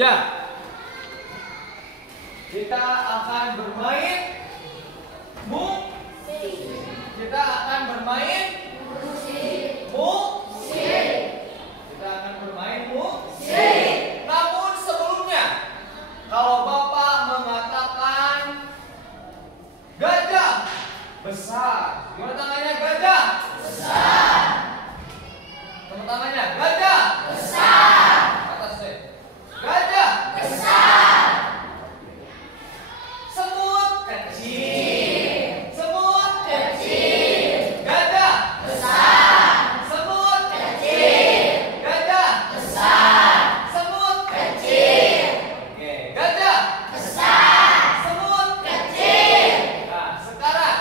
Ya. Kita akan bermain Kita akan bermain musik. Namun sebelumnya, kalau Bapak mengatakan gajah besar, gimana tangannya? Gajah besar. Tepuk tangannya. Gajah besar. Atas deh. Gajah besar. Semut kecil. Semut kecil. Gajah besar. Semut kecil. Gajah besar. Semut kecil. Oke, gajah besar. Semut kecil. Nah, sekarang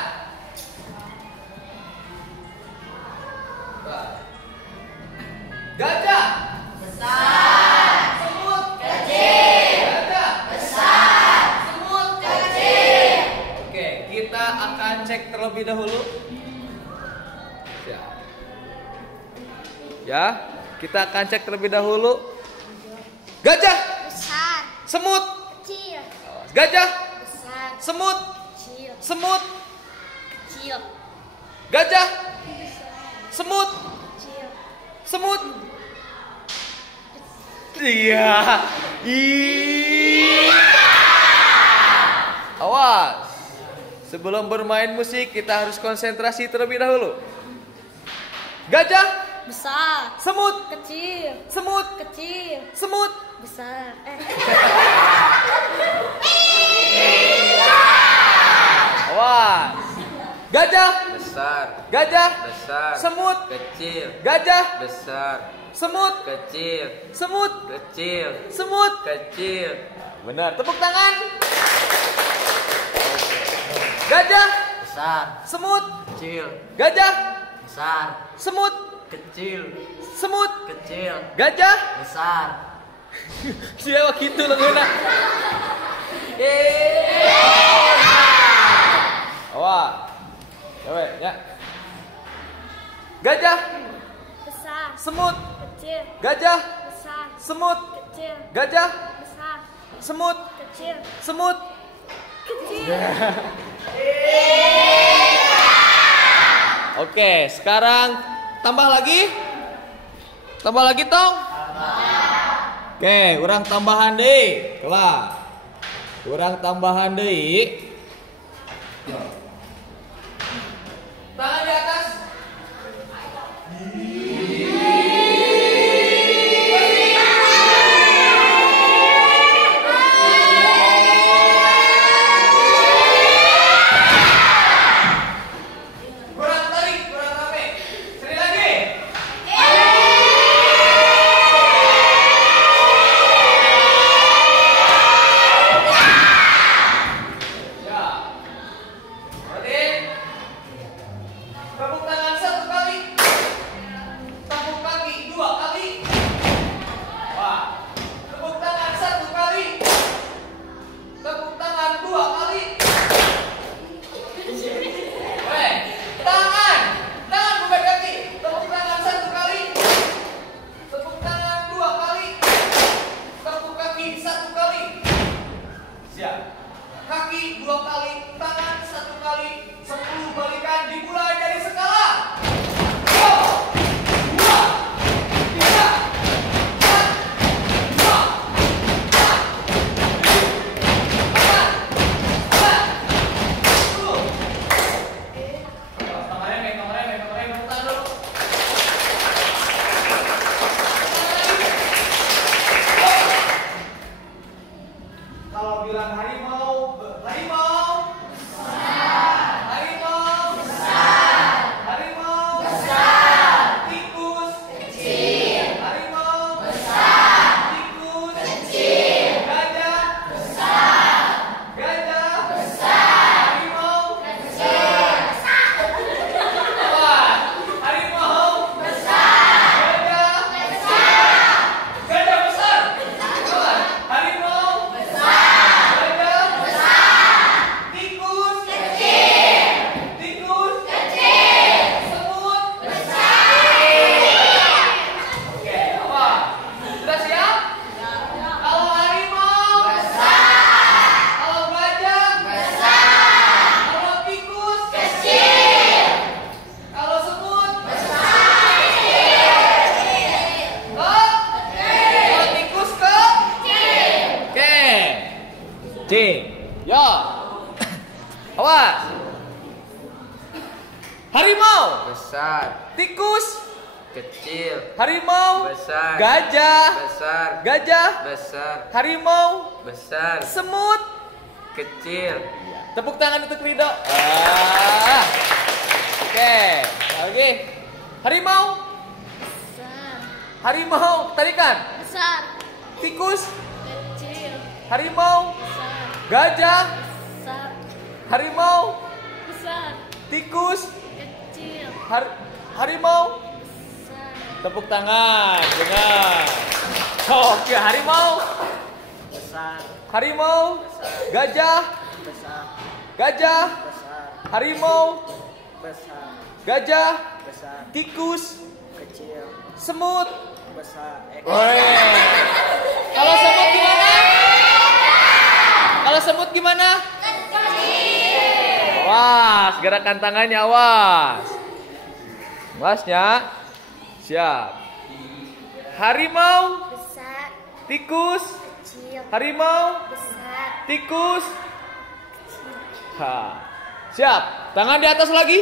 gajah besar. Semut kecil. Gajah besar. Semut kecil. Oke, kita akan cek terlebih dahulu. Ya, kita akan cek terlebih dahulu. Gajah Besar. semut. Kecil. Gajah Besar. semut. Kecil. Semut. Kecil. Gajah semut. Kecil. Semut. Iya. Awas. Sebelum bermain musik kita harus konsentrasi terlebih dahulu. Gajah Besar. semut. Kecil. Semut. Kecil. Semut. Besar. Awas. Gajah Besar, Gajah besar, semut. kecil, Gajah besar, semut. kecil, Semut. kecil, Semut. kecil. Benar, tepuk tangan. Gajah Besar, semut. kecil, Gajah besar, semut. kecil, Semut. kecil, Gajah besar. siapa gitu lagunya. Awas. Ya. Gajah Besar. semut. Kecil. Gajah Besar. semut. Kecil. Gajah Besar. semut. Kecil. Semut. Kecil. Oke, sekarang tambah lagi. Tambah lagi tong. Oke, urang tambahan deh. Kelar. Urang tambahan deh. Tangan di atas. Kurang tarik, kurang rame. Sekali lagi. Ya. Kucing. Ya. Awas. Harimau. Besar. Tikus. Kecil. Harimau. Besar. Gajah. Besar. Gajah. Besar. Harimau. Besar. Semut. Kecil. Tepuk tangan untuk Rido. Oke. Lagi. Harimau. Besar. Harimau. Tarikan. Besar. Tikus. Kecil. Harimau. Besar. Gajah. Besar. Harimau. Besar. Tikus. Kecil. Harimau. Besar. Tepuk tangan dengan oke, harimau. Besar. Harimau. Gajah. Besar. Gajah. Besar. Harimau. Besar. Gajah. Besar. Tikus. Kecil. Semut. Besar. Woi. Kalau semut gimana? Kalau semut gimana? Awas, gerakan tangannya awas. Awasnya. Siap. Harimau, Besar. tikus, Kecil. harimau, Besar. tikus. Ha. Siap. Tangan di atas lagi.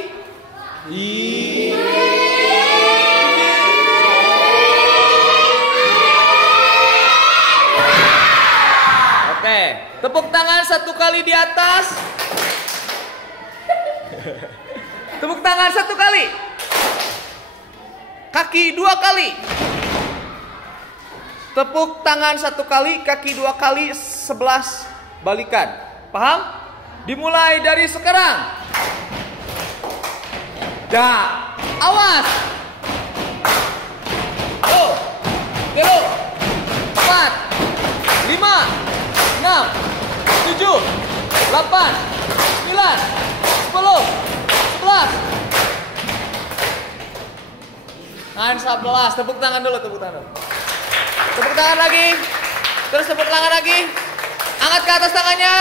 Oke, tepuk tangan 1 kali di atas. Tepuk tangan 1 kali. Kaki 2 kali. Tepuk tangan 1 kali, kaki 2 kali, 11 balikan. Paham? Dimulai dari sekarang. Dah. Awas. 1, 2, 4, 5, 6, 7, 8, 9, 10, 11. Tangan 11, tepuk tangan dulu, tepuk tangan dulu. Tepuk tangan lagi. Terus tepuk tangan lagi. Angkat ke atas tangannya.